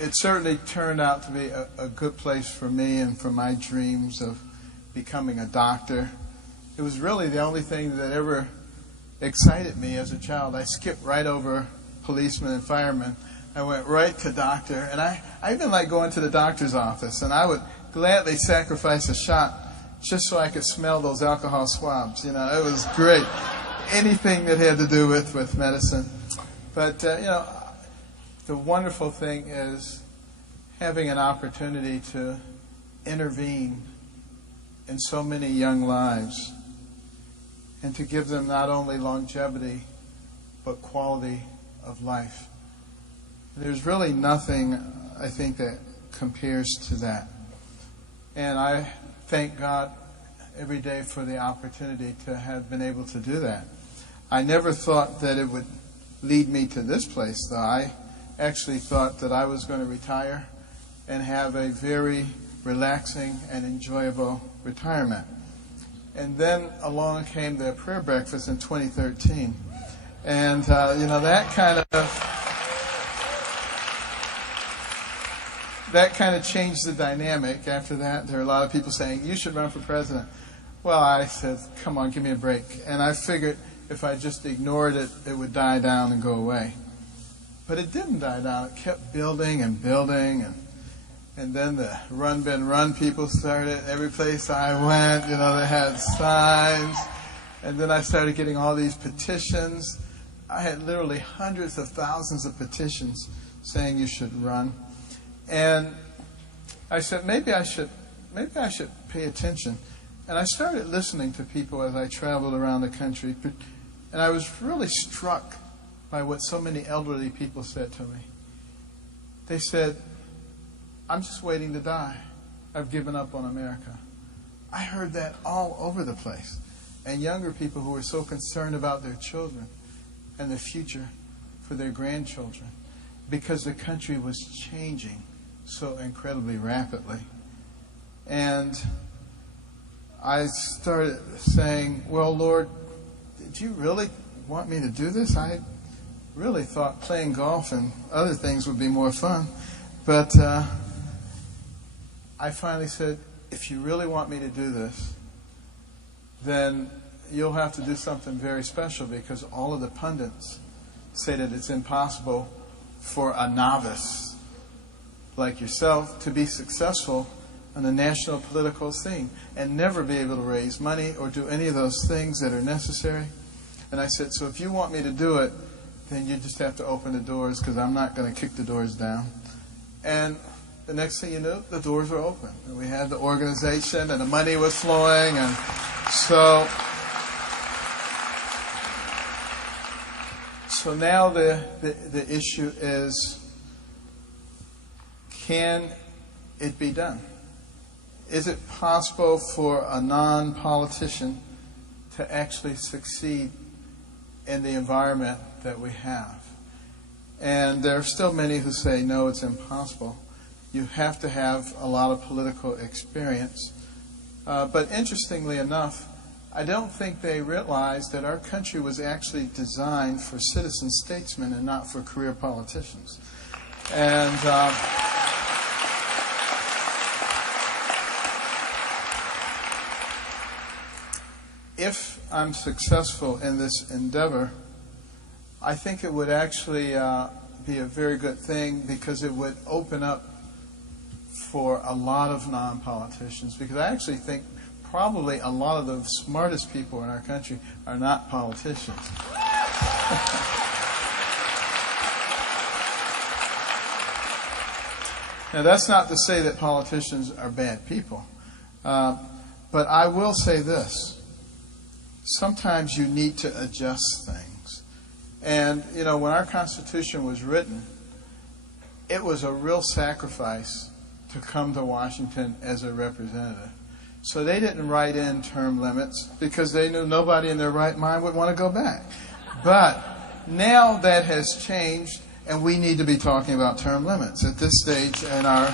it certainly turned out to be a good place for me and for my dreams of becoming a doctor. It was really the only thing that ever excited me as a child. I skipped right over policemen and firemen. I went right to doctor, and I even liked going to the doctor's office, and I would gladly sacrifice a shot just so I could smell those alcohol swabs. You know, it was great. Anything that had to do with medicine. But, the wonderful thing is having an opportunity to intervene in so many young lives and to give them not only longevity but quality of life. There's really nothing, I think, that compares to that. And I thank God every day for the opportunity to have been able to do that. I never thought that it would lead me to this place, though. I actually thought that I was going to retire and have a very relaxing and enjoyable retirement. And then along came the prayer breakfast in 2013. And, that kind of changed the dynamic. After that, there were a lot of people saying, you should run for president. Well, I said, come on, give me a break. And I figured if I just ignored it, it would die down and go away. But it didn't die down. It kept building and building. And then the Run, Ben, Run people started. Every place I went, they had signs. And then I started getting all these petitions. I had literally hundreds of thousands of petitions saying you should run. And I said, maybe I should pay attention. And I started listening to people as I traveled around the country. And I was really struck by what so many elderly people said to me. They said, I'm just waiting to die. I've given up on America. I heard that all over the place. And younger people who were so concerned about their children and the future for their grandchildren because the country was changing so incredibly rapidly. And I started saying, well, Lord, did you really want me to do this? I really thought playing golf and other things would be more fun. But I finally said, if you really want me to do this, then you'll have to do something very special, because all of the pundits say that it's impossible for a novice like yourself to be successful on the national political scene and never be able to raise money or do any of those things that are necessary. And I said, so if you want me to do it, then you just have to open the doors, because I'm not going to kick the doors down. And the next thing you knew, the doors were open. And we had the organization, and the money was flowing. And so now the issue is, can it be done? Is it possible for a non-politician to actually succeed in the environment that we have? And there are still many who say, no, it's impossible. You have to have a lot of political experience. But interestingly enough, I don't think they realize that our country was actually designed for citizen statesmen and not for career politicians. And if I'm successful in this endeavor, I think it would actually be a very good thing, because it would open up for a lot of non-politicians. Because I actually think probably a lot of the smartest people in our country are not politicians. Now, that's not to say that politicians are bad people. But I will say this. Sometimes you need to adjust things. And, when our Constitution was written, it was a real sacrifice to come to Washington as a representative. So they didn't write in term limits, because they knew nobody in their right mind would want to go back. But now that has changed, and we need to be talking about term limits at this stage in our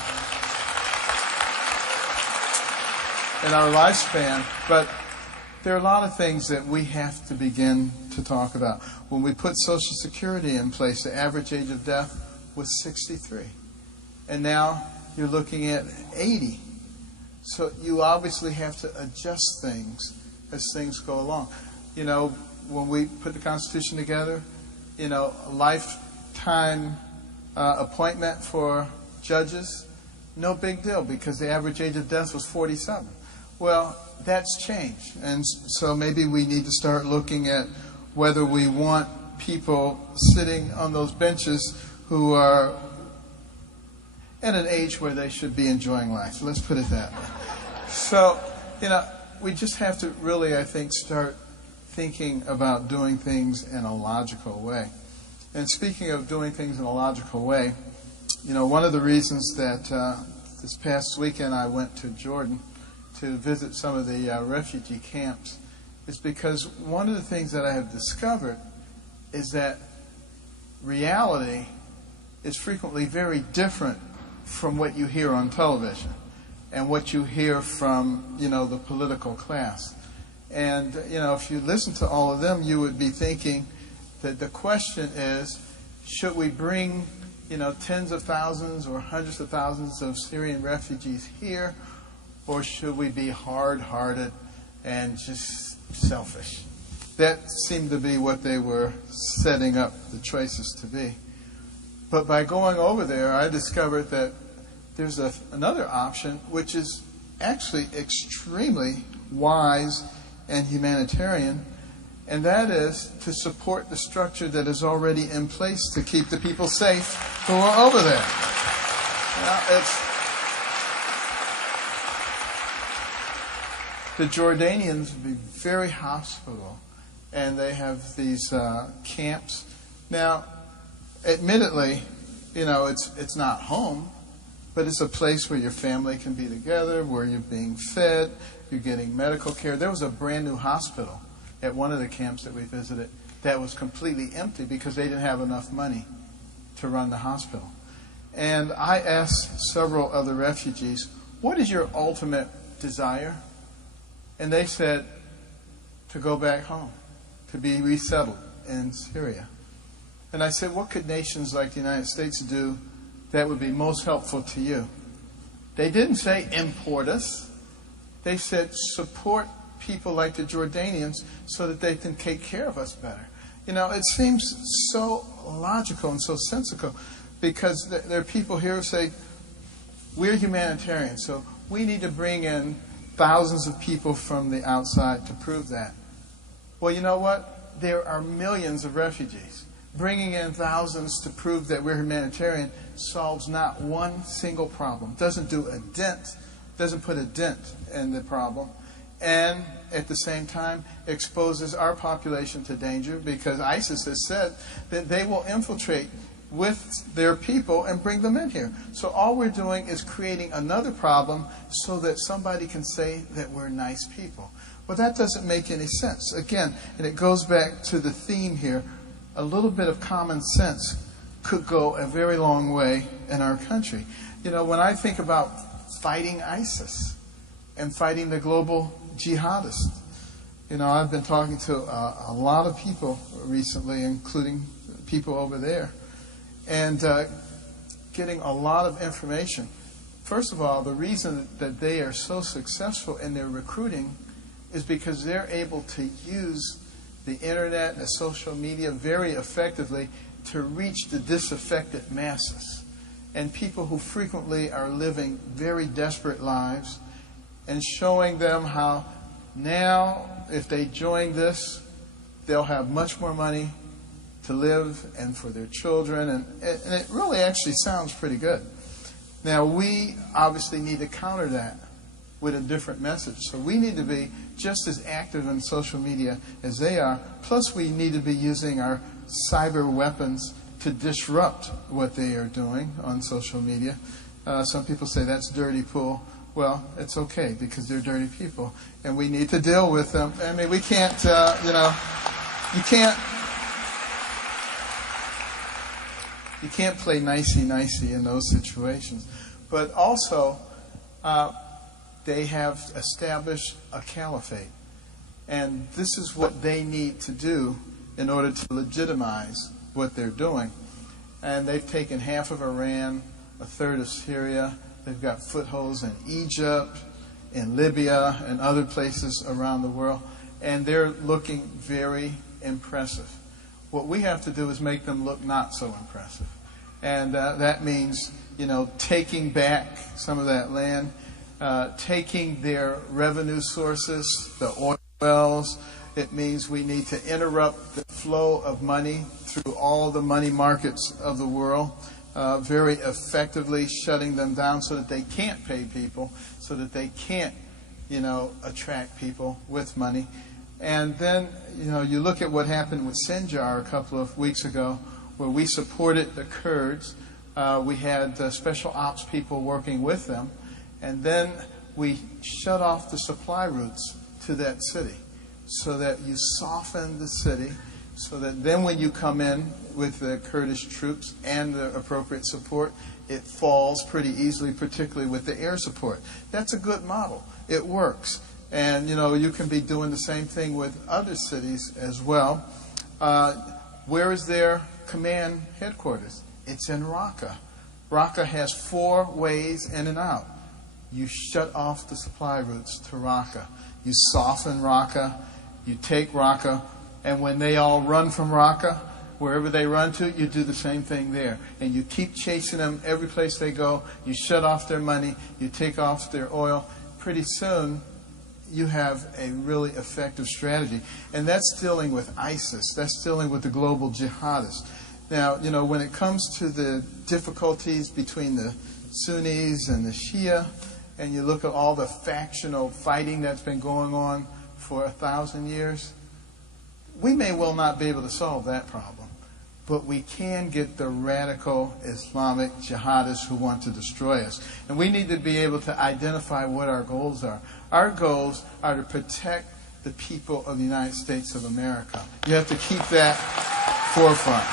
lifespan. But there are a lot of things that we have to begin to talk about. When we put Social Security in place, the average age of death was 63. and now you're looking at 80. So you obviously have to adjust things as things go along. You know, when we put the Constitution together, you know, a lifetime appointment for judges, no big deal because the average age of death was 47. Well, that's changed. And so maybe we need to start looking at whether we want people sitting on those benches who are at an age where they should be enjoying life. Let's put it that way. So, you know, we just have to really, I think, start thinking about doing things in a logical way. And speaking of doing things in a logical way, you know, one of the reasons that this past weekend I went to Jordan to visit some of the refugee camps is because one of the things that I have discovered is that reality is frequently very different from what you hear on television and what you hear from, you know, the political class. And, you know, if you listen to all of them, you would be thinking that the question is, should we bring, you know, tens of thousands or hundreds of thousands of Syrian refugees here, or should we be hard-hearted and just selfish? That seemed to be what they were setting up the choices to be. But by going over there, I discovered that there's another option, which is actually extremely wise and humanitarian, and that is to support the structure that is already in place to keep the people safe who are over there. Now, the Jordanians would be very hospitable, and they have these camps. Now, admittedly, you know, it's not home, but it's a place where your family can be together, where you're being fed, you're getting medical care. There was a brand new hospital at one of the camps that we visited that was completely empty because they didn't have enough money to run the hospital. And I asked several other refugees, what is your ultimate desire? And they said, to go back home, to be resettled in Syria. And I said, what could nations like the United States do that would be most helpful to you? They didn't say import us. They said support people like the Jordanians so that they can take care of us better. You know, it seems so logical and so sensical because there are people here who say, we're humanitarians, so we need to bring in thousands of people from the outside to prove that. Well, you know what? There are millions of refugees. Bringing in thousands to prove that we're humanitarian solves not one single problem. Doesn't do a dent, doesn't put a dent in the problem, and at the same time exposes our population to danger because ISIS has said that they will infiltrate with their people and bring them in here. So all we're doing is creating another problem so that somebody can say that we're nice people. Well, that doesn't make any sense. Again, and it goes back to the theme here, a little bit of common sense could go a very long way in our country. You know, when I think about fighting ISIS and fighting the global jihadists, you know, I've been talking to a lot of people recently, including people over there, and getting a lot of information. First of all, the reason that they are so successful in their recruiting is because they're able to use the internet and social media very effectively to reach the disaffected masses and people who frequently are living very desperate lives, and showing them how now, if they join this, they'll have much more money to live and for their children, and it really actually sounds pretty good. Now, we obviously need to counter that with a different message. So we need to be just as active in social media as they are, plus we need to be using our cyber weapons to disrupt what they are doing on social media. Some people say that's dirty pool. Well, it's okay because they're dirty people, and we need to deal with them. I mean, we can't, you can't play nicey-nicey in those situations. But also, they have established a caliphate. And this is what they need to do in order to legitimize what they're doing. And they've taken half of Iran, a third of Syria. They've got footholds in Egypt, in Libya, and other places around the world. And they're looking very impressive. What we have to do is make them look not so impressive. And that means, taking back some of that land, taking their revenue sources, the oil wells. It means we need to interrupt the flow of money through all the money markets of the world, very effectively shutting them down so that they can't pay people, so that they can't, attract people with money. And then, you look at what happened with Sinjar a couple of weeks ago, where we supported the Kurds. We had special ops people working with them. And then we shut off the supply routes to that city so that you soften the city, so that then when you come in with the Kurdish troops and the appropriate support, it falls pretty easily, particularly with the air support. That's a good model. It works. And, you can be doing the same thing with other cities as well. Where is their command headquarters? It's in Raqqa. Raqqa has 4 ways in and out. You shut off the supply routes to Raqqa. You soften Raqqa. You take Raqqa. And when they all run from Raqqa, wherever they run to, you do the same thing there. And you keep chasing them every place they go. You shut off their money. You take off their oil. Pretty soon, you have a really effective strategy. And that's dealing with ISIS. That's dealing with the global jihadists. Now, when it comes to the difficulties between the Sunnis and the Shia, and you look at all the factional fighting that's been going on for 1,000 years, we may well not be able to solve that problem. But we can get the radical Islamic jihadists who want to destroy us. And we need to be able to identify what our goals are. Our goals are to protect the people of the United States of America. You have to keep that forefront.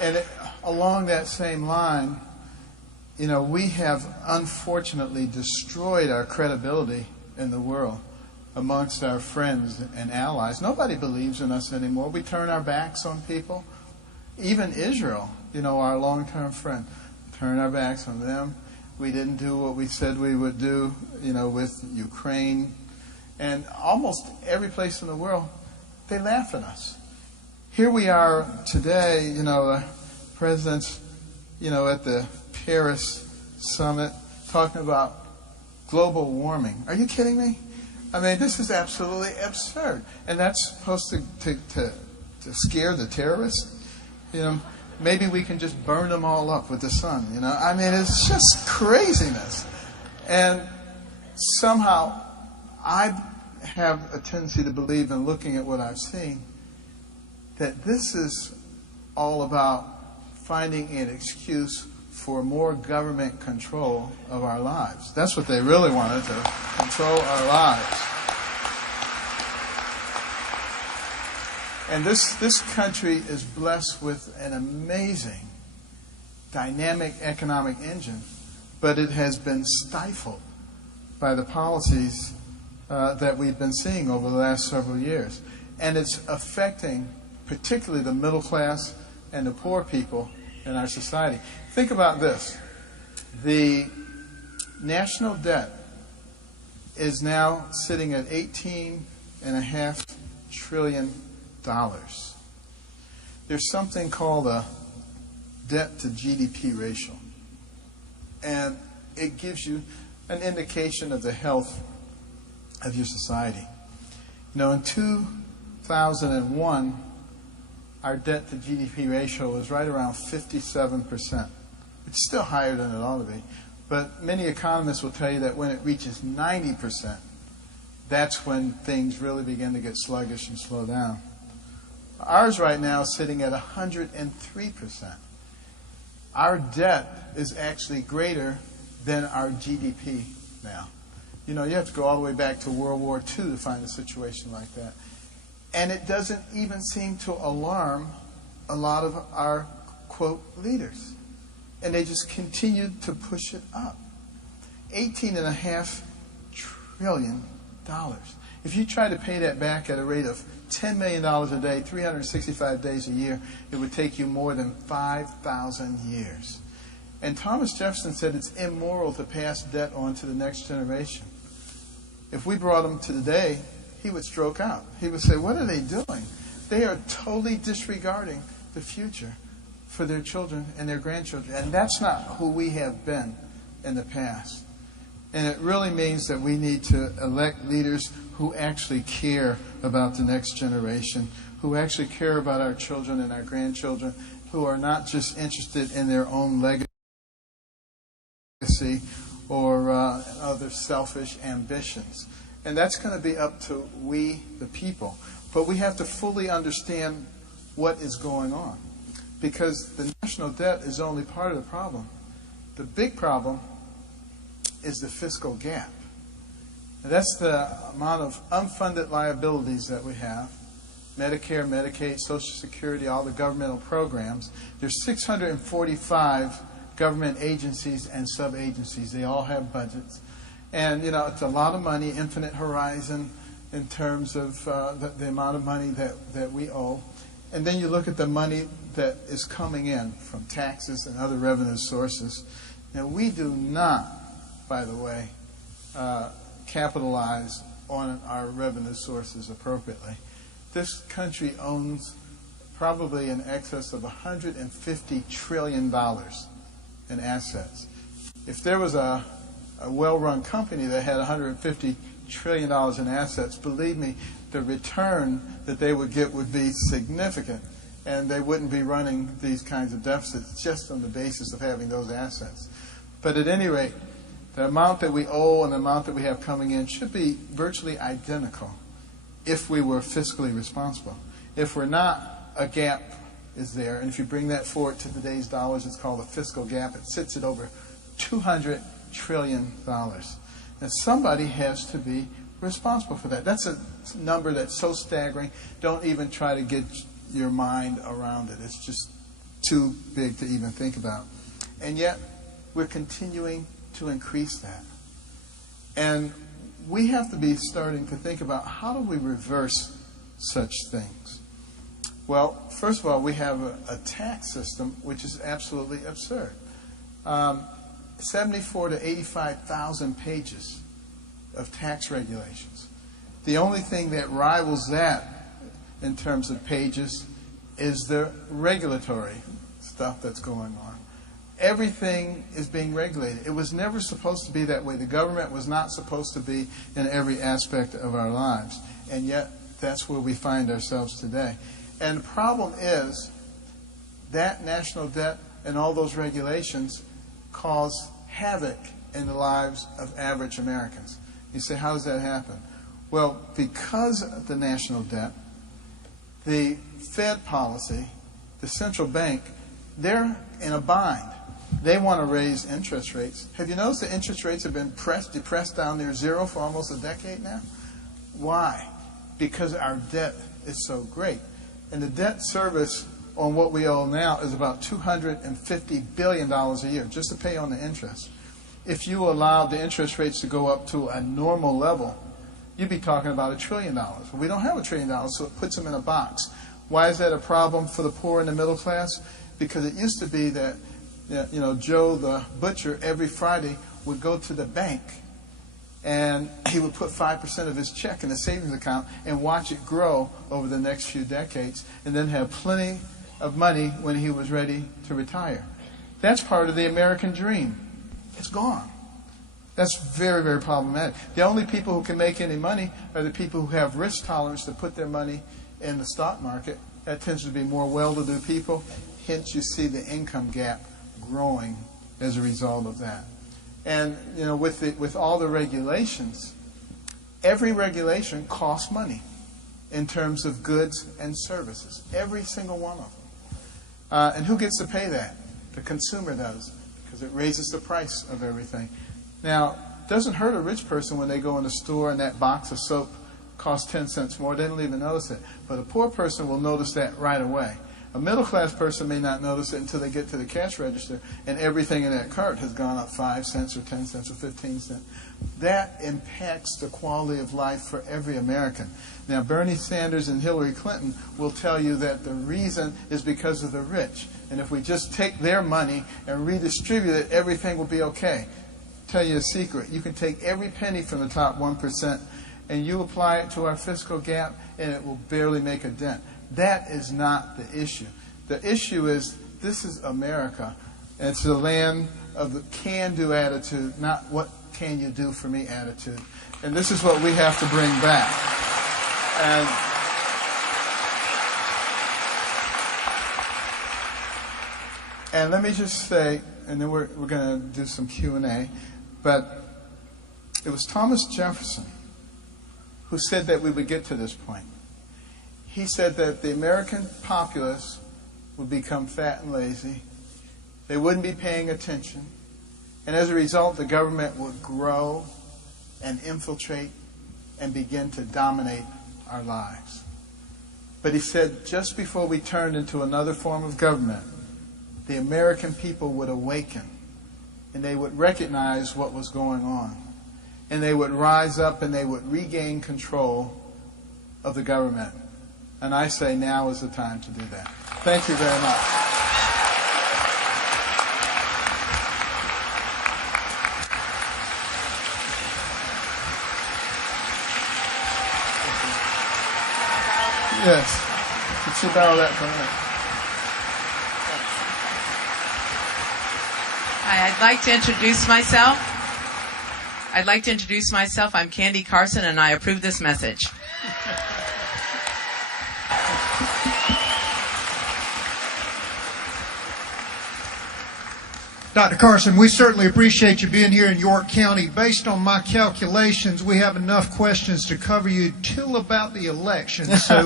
And along that same line, we have unfortunately destroyed our credibility in the world amongst our friends and allies. Nobody believes in us anymore. We turn our backs on people. Even Israel, our long-term friend, turn our backs on them. We didn't do what we said we would do, with Ukraine. And almost every place in the world, they laugh at us. Here we are today, the president's, at the Paris summit talking about global warming. Are you kidding me? I mean, this is absolutely absurd. And that's supposed to scare the terrorists? Maybe we can just burn them all up with the sun, I mean, it's just craziness. And somehow I have a tendency to believe, in looking at what I've seen, that this is all about finding an excuse for more government control of our lives. That's what they really wanted, to control our lives. And this country is blessed with an amazing, dynamic economic engine, but it has been stifled by the policies that we've been seeing over the last several years. And it's affecting particularly the middle class and the poor people in our society. Think about this. The national debt is now sitting at $18.5 trillion. There's something called a debt to GDP ratio. And it gives you an indication of the health of your society. In 2001, our debt to GDP ratio was right around 57%. It's still higher than it ought to be. But many economists will tell you that when it reaches 90%, that's when things really begin to get sluggish and slow down. Ours right now is sitting at 103%. Our debt is actually greater than our GDP now. You have to go all the way back to World War II to find a situation like that. And it doesn't even seem to alarm a lot of our, quote, leaders. And they just continue to push it up. $18.5 trillion. If you try to pay that back at a rate of $10 million a day, 365 days a year, it would take you more than 5,000 years. And Thomas Jefferson said it's immoral to pass debt on to the next generation. If we brought him to today, he would stroke out. He would say, what are they doing? They are totally disregarding the future for their children and their grandchildren. And that's not who we have been in the past. And it really means that we need to elect leaders who actually care about the next generation, who actually care about our children and our grandchildren, who are not just interested in their own legacy or other selfish ambitions. And that's going to be up to we, the people. But we have to fully understand what is going on, because the national debt is only part of the problem. The big problem is the fiscal gap. And that's the amount of unfunded liabilities that we have. Medicare, Medicaid, Social Security, all the governmental programs. There's 645 government agencies and sub-agencies. They all have budgets. And, you know, it's a lot of money, infinite horizon in terms of the amount of money that we owe. And then you look at the money that is coming in from taxes and other revenue sources. And we do not, by the way, capitalize on our revenue sources appropriately. This country owns probably in excess of $150 trillion in assets. If there was a well-run company that had $150 trillion in assets, believe me, the return that they would get would be significant, and they wouldn't be running these kinds of deficits just on the basis of having those assets. But at any rate, the amount that we owe and the amount that we have coming in should be virtually identical if we were fiscally responsible. If we're not, a gap is there. And if you bring that forward to today's dollars, it's called a fiscal gap. It sits at over $200 trillion. And somebody has to be responsible for that. That's a number that's so staggering, don't even try to get your mind around it. It's just too big to even think about. And yet, we're continuing to increase that. And we have to be starting to think about how do we reverse such things. Well, first of all, we have a tax system which is absolutely absurd. 74 to 85,000 pages of tax regulations. The only thing that rivals that in terms of pages is the regulatory stuff that's going on. Everything is being regulated. It was never supposed to be that way. The government was not supposed to be in every aspect of our lives. And yet, that's where we find ourselves today. And the problem is that national debt and all those regulations cause havoc in the lives of average Americans. You say, how does that happen? Well, because of the national debt, the Fed policy, the central bank, they're in a bind. They want to raise interest rates. Have you noticed the interest rates have been depressed down near zero for almost a decade now? Why? Because our debt is so great. And the debt service on what we owe now is about $250 billion a year, just to pay on the interest. If you allowed the interest rates to go up to a normal level, you'd be talking about $1 trillion. Well, we don't have $1 trillion, so it puts them in a box. Why is that a problem for the poor and the middle class? Because it used to be that Joe the butcher every Friday would go to the bank and he would put 5% of his check in a savings account and watch it grow over the next few decades and then have plenty of money when he was ready to retire. That's part of the American dream. It's gone. That's very, very problematic. The only people who can make any money are the people who have risk tolerance to put their money in the stock market. That tends to be more well-to-do people. Hence, you see the income gap growing as a result of that. And with all the regulations, every regulation costs money in terms of goods and services. Every single one of them. And who gets to pay that? The consumer does, because it raises the price of everything. Now, it doesn't hurt a rich person when they go in the store and that box of soap costs 10 cents more. They don't even notice it. But a poor person will notice that right away. A middle-class person may not notice it until they get to the cash register and everything in that cart has gone up 5 cents or 10 cents or 15 cents. That impacts the quality of life for every American. Now, Bernie Sanders and Hillary Clinton will tell you that the reason is because of the rich. And if we just take their money and redistribute it, everything will be okay. Tell you a secret. You can take every penny from the top 1% and you apply it to our fiscal gap and it will barely make a dent. That is not the issue. The issue is this is America. And it's the land of the can-do attitude, not what can you do for me attitude. And this is what we have to bring back. And let me just say, and then we're going to do some Q&A, but it was Thomas Jefferson who said that we would get to this point. He said that the American populace would become fat and lazy. They wouldn't be paying attention. And as a result, the government would grow and infiltrate and begin to dominate our lives. But he said just before we turned into another form of government, the American people would awaken and they would recognize what was going on. And they would rise up and they would regain control of the government. And I say now is the time to do that. Thank you very much. Yes. Could you borrow that from me? Hi, I'd like to introduce myself. I'm Candy Carson, and I approve this message. Dr. Carson, we certainly appreciate you being here in York County. Based on my calculations, we have enough questions to cover you till about the election. So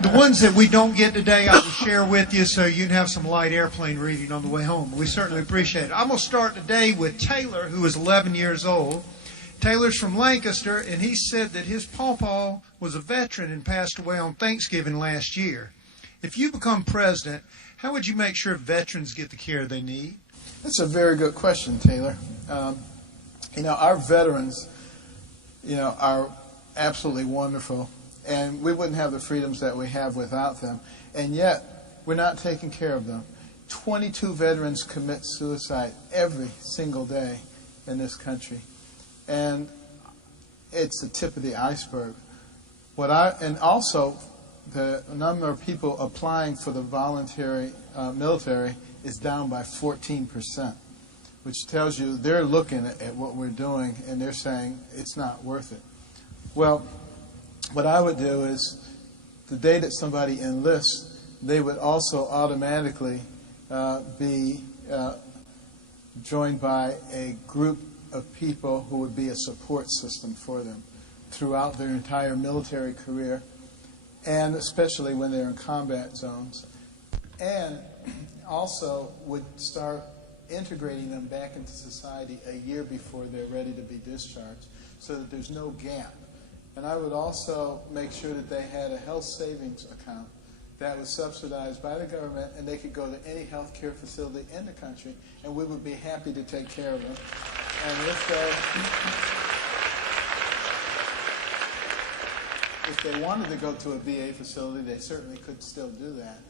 the ones that we don't get today, I will share with you so you can have some light airplane reading on the way home. We certainly appreciate it. I'm going to start today with Taylor, who is 11 years old. Taylor's from Lancaster, and he said that his pawpaw was a veteran and passed away on Thanksgiving last year. If you become president, how would you make sure veterans get the care they need? That's a very good question, Taylor. Our veterans, are absolutely wonderful, and we wouldn't have the freedoms that we have without them. And yet, we're not taking care of them. 22 veterans commit suicide every single day in this country, and it's the tip of the iceberg. And also, the number of people applying for the voluntary military is down by 14%, which tells you they're looking at what we're doing and they're saying it's not worth it. Well, what I would do is the day that somebody enlists, they would also automatically be joined by a group of people who would be a support system for them throughout their entire military career, and especially when they're in combat zones. And also would start integrating them back into society a year before they're ready to be discharged so that there's no gap. And I would also make sure that they had a health savings account that was subsidized by the government, and they could go to any health care facility in the country, and we would be happy to take care of them. And if they wanted to go to a VA facility, they certainly could still do that.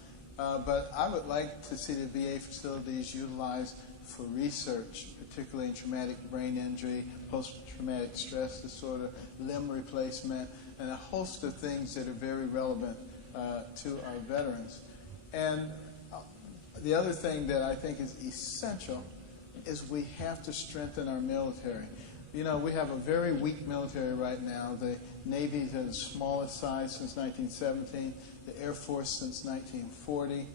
But I would like to see the VA facilities utilized for research, particularly in traumatic brain injury, post-traumatic stress disorder, limb replacement, and a host of things that are very relevant to our veterans. And the other thing that I think is essential is we have to strengthen our military. We have a very weak military right now. The Navy is at its smallest size since 1917. The Air Force since 1940.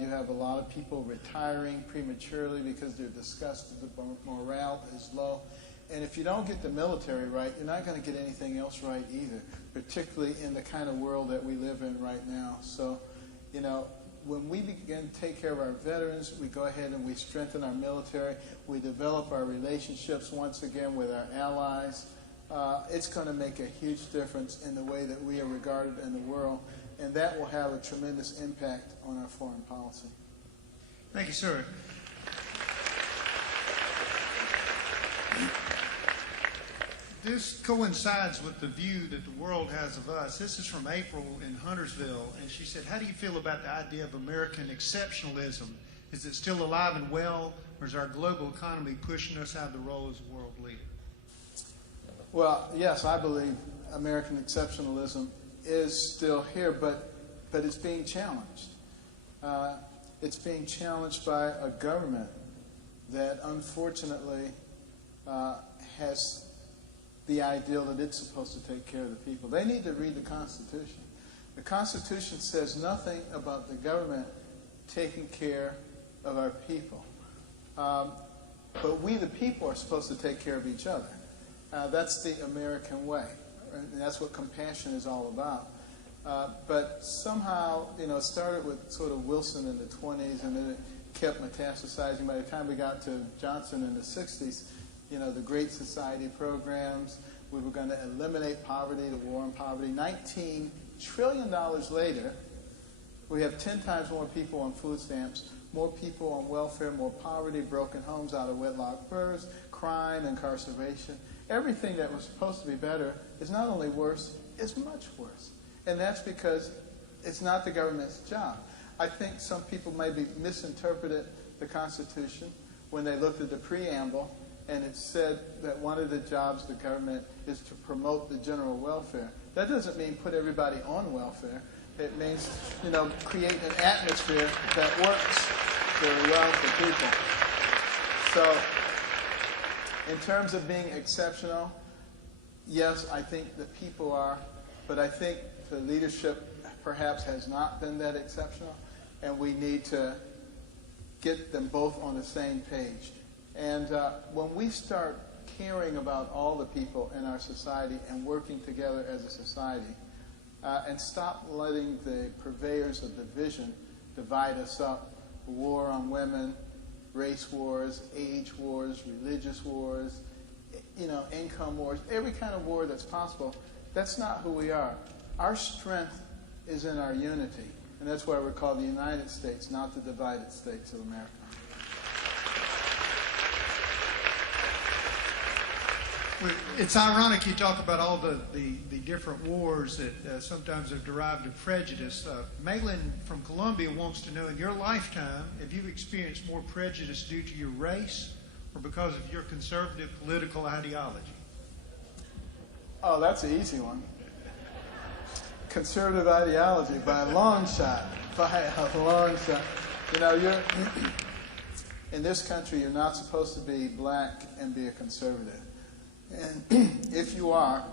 You have a lot of people retiring prematurely because they're disgusted. The morale is low. And if you don't get the military right, you're not going to get anything else right either, particularly in the kind of world that we live in right now. So, when we begin to take care of our veterans, we go ahead and we strengthen our military. We develop our relationships once again with our allies. It's going to make a huge difference in the way that we are regarded in the world. and that will have a tremendous impact on our foreign policy. Thank you, sir. This coincides with the view that the world has of us. This is from April in Huntersville, and she said, how do you feel about the idea of American exceptionalism? Is it still alive and well, or is our global economy pushing us out of the role as a world leader? Well, yes, I believe American exceptionalism is still here, but it's being challenged. It's being challenged by a government that unfortunately has the ideal that it's supposed to take care of the people. They need to read the Constitution. The Constitution says nothing about the government taking care of our people. But we, the people, are supposed to take care of each other. That's the American way. And that's what compassion is all about. But somehow, it started with sort of Wilson in the 20s, and then it kept metastasizing. By the time we got to Johnson in the 60s, the Great Society programs, we were going to eliminate poverty, the war on poverty. $19 trillion later, we have 10 times more people on food stamps, more people on welfare, more poverty, broken homes, out of wedlock births, crime, incarceration. Everything that was supposed to be better is not only worse, it's much worse. And that's because it's not the government's job. I think some people maybe misinterpreted the Constitution when they looked at the preamble, and it said that one of the jobs of the government is to promote the general welfare. That doesn't mean put everybody on welfare. It means, create an atmosphere that works very well for people. So, in terms of being exceptional, yes, I think the people are, but I think the leadership perhaps has not been that exceptional, and we need to get them both on the same page. And when we start caring about all the people in our society and working together as a society, and stop letting the purveyors of division divide us up, war on women, race wars, age wars, religious wars, income wars, every kind of war that's possible, that's not who we are. Our strength is in our unity, and that's why we're called the United States, not the divided states of America. It's ironic you talk about all the different wars that sometimes are derived of prejudice. Malin from Columbia wants to know, in your lifetime, have you experienced more prejudice due to your race or because of your conservative political ideology? Oh, that's an easy one. Conservative ideology by a long shot. By a long shot. You're in this country, you're not supposed to be black and be a conservative. And if you are,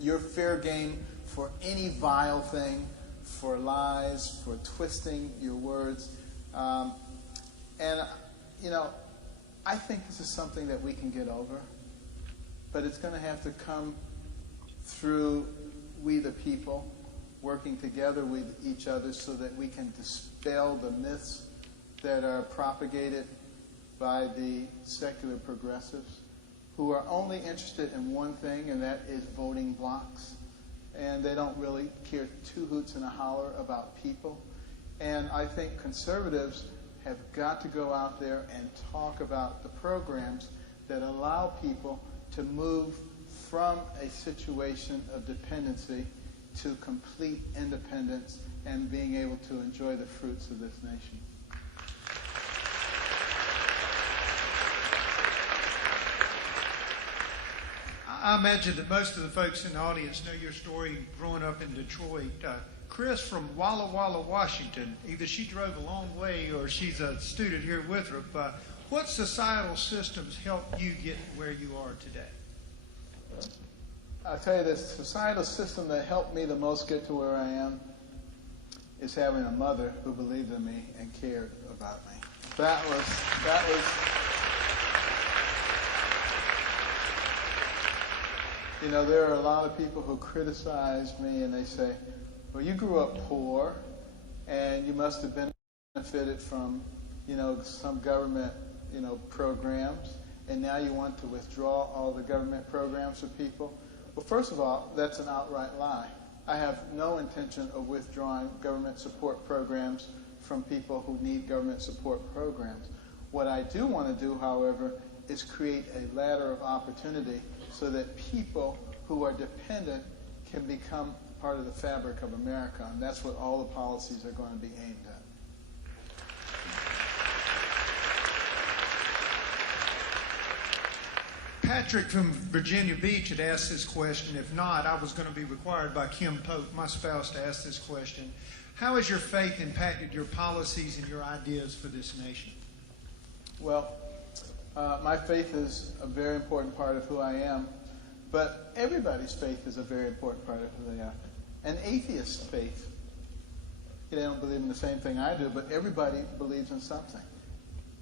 you're fair game for any vile thing, for lies, for twisting your words. I think this is something that we can get over, but it's going to have to come through we the people working together with each other so that we can dispel the myths that are propagated by the secular progressives, who are only interested in one thing, and that is voting blocks. And they don't really care two hoots and a holler about people. And I think conservatives have got to go out there and talk about the programs that allow people to move from a situation of dependency to complete independence and being able to enjoy the fruits of this nation. I imagine that most of the folks in the audience know your story growing up in Detroit. Chris from Walla Walla, Washington, either she drove a long way or she's a student here at Winthrop. What societal systems helped you get where you are today? I'll tell you, the societal system that helped me the most get to where I am is having a mother who believed in me and cared about me. That was there are a lot of people who criticize me and they say, well, you grew up poor and you must have benefited from, some government, programs, and now you want to withdraw all the government programs for people. Well, first of all, that's an outright lie. I have no intention of withdrawing government support programs from people who need government support programs. What I do want to do, however, is create a ladder of opportunity so that people who are dependent can become part of the fabric of America, and that's what all the policies are going to be aimed at. Patrick from Virginia Beach had asked this question. If not, I was going to be required by Kim Pope, my spouse, to ask this question. How has your faith impacted your policies and your ideas for this nation? Well, my faith is a very important part of who I am, but everybody's faith is a very important part of who they are. An atheist faith, they don't believe in the same thing I do, but everybody believes in something.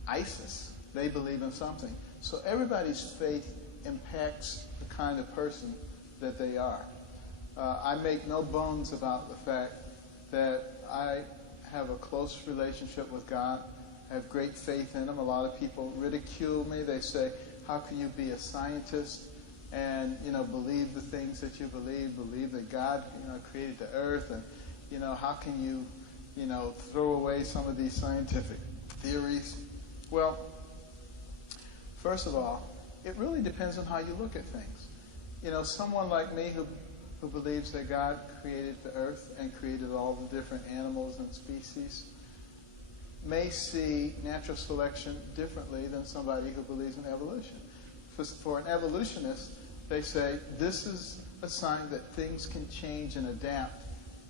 ISIS, they believe in something. So everybody's faith impacts the kind of person that they are. I make no bones about the fact that I have a close relationship with God. I have great faith in Him. A lot of people ridicule me. They say, how can you be a scientist and, believe the things that you believe that God, created the earth, and, how can you, throw away some of these scientific theories? Well, first of all, it really depends on how you look at things. Someone like me who believes that God created the earth and created all the different animals and species may see natural selection differently than somebody who believes in evolution. For an evolutionist, they say this is a sign that things can change and adapt.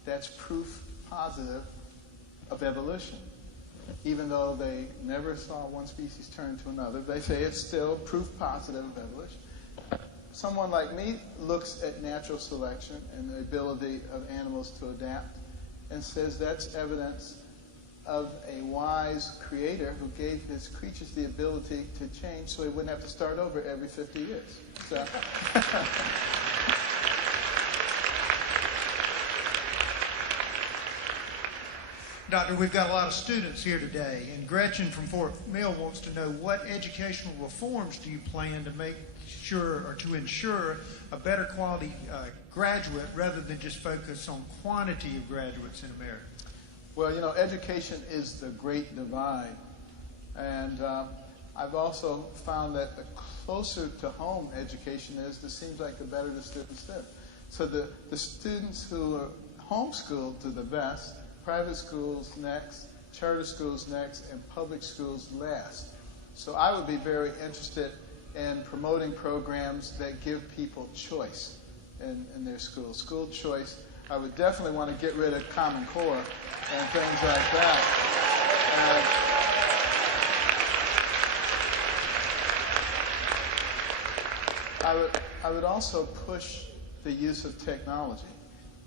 That's proof positive of evolution. Even though they never saw one species turn to another, they say it's still proof positive of evolution. Someone like me looks at natural selection and the ability of animals to adapt and says that's evidence of a wise creator who gave his creatures the ability to change so he wouldn't have to start over every 50 years. So Doctor, we've got a lot of students here today, and Gretchen from Fort Mill wants to know what educational reforms do you plan to make sure or to ensure a better quality graduate rather than just focus on quantity of graduates in America? Well, education is the great divide. And I've also found that the closer to home education is, it seems like the better the students do. So the students who are homeschooled do the best, private schools next, charter schools next, and public schools last. So I would be very interested in promoting programs that give people choice in their schools. School choice. I would definitely want to get rid of Common Core and things like that. I would also push the use of technology.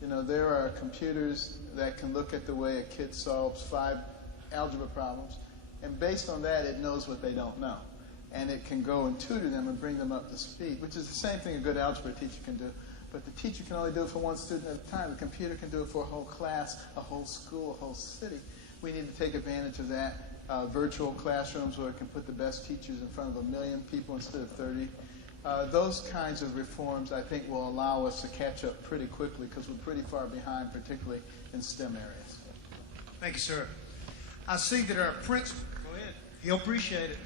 There are computers that can look at the way a kid solves 5 algebra problems, and based on that, it knows what they don't know. And it can go and tutor them and bring them up to speed, which is the same thing a good algebra teacher can do. But the teacher can only do it for one student at a time. The computer can do it for a whole class, a whole school, a whole city. We need to take advantage of that. Virtual classrooms where it can put the best teachers in front of 1 million people instead of 30. Those kinds of reforms, I think, will allow us to catch up pretty quickly because we're pretty far behind, particularly in STEM areas. Thank you, sir. I see that our principal... Go ahead. He'll appreciate it.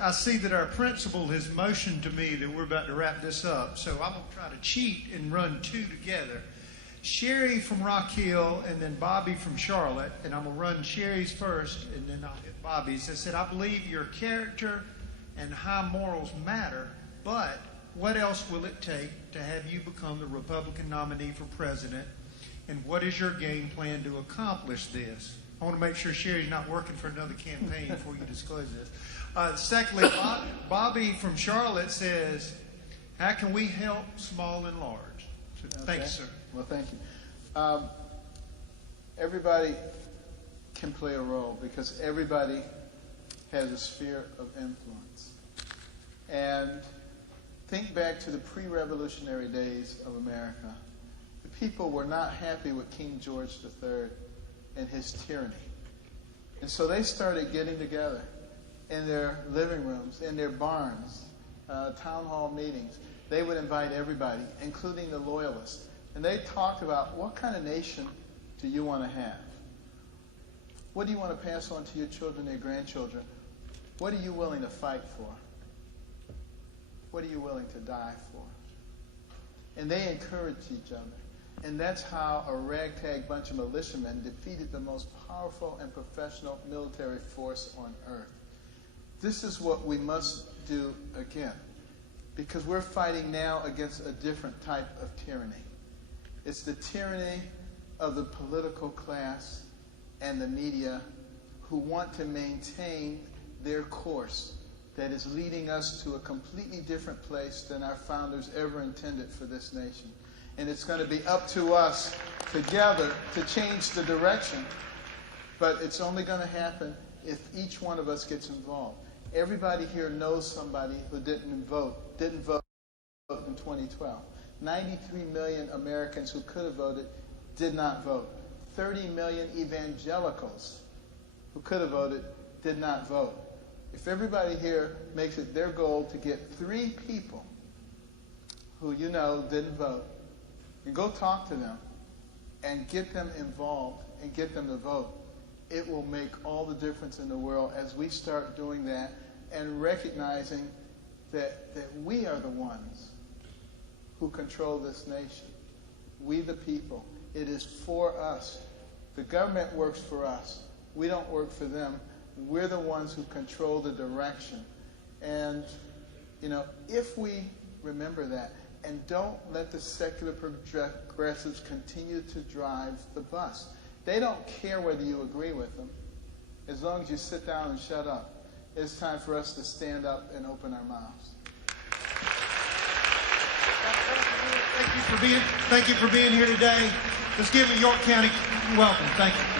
I see that our principal has motioned to me that we're about to wrap this up, so I'm going to try to cheat and run 2 together. Sherry from Rock Hill and then Bobby from Charlotte, and I'm going to run Sherry's first and then I'll hit Bobby's. I said, I believe your character and high morals matter, but what else will it take to have you become the Republican nominee for president, and what is your game plan to accomplish this? I want to make sure Sherry's not working for another campaign before you disclose this. Secondly, Bobby from Charlotte says, how can we help small and large? So, thank you, sir. Well, thank you. Everybody can play a role because everybody has a sphere of influence. And think back to the pre-revolutionary days of America. The people were not happy with King George III and his tyranny. And so they started getting together in their living rooms, in their barns, town hall meetings. They would invite everybody, including the loyalists. And they talked about, what kind of nation do you want to have? What do you want to pass on to your children and your grandchildren? What are you willing to fight for? What are you willing to die for? And they encouraged each other. And that's how a ragtag bunch of militiamen defeated the most powerful and professional military force on earth. This is what we must do again, because we're fighting now against a different type of tyranny. It's the tyranny of the political class and the media who want to maintain their course that is leading us to a completely different place than our founders ever intended for this nation. And it's going to be up to us together to change the direction, but it's only going to happen if each one of us gets involved. Everybody here knows somebody who didn't vote in 2012. 93 million Americans who could have voted did not vote. 30 million evangelicals who could have voted did not vote. If everybody here makes it their goal to get 3 people who you know didn't vote, and go talk to them and get them involved and get them to vote, it will make all the difference in the world as we start doing that and recognizing that we are the ones who control this nation. We the people. It is for us. The government works for us. We don't work for them. We're the ones who control the direction. And, you know, if we remember that and don't let the secular progressives continue to drive the bus. They don't care whether you agree with them, as long as you sit down and shut up. It's time for us to stand up and open our mouths. Thank you for being here today. Let's give York County welcome. Thank you.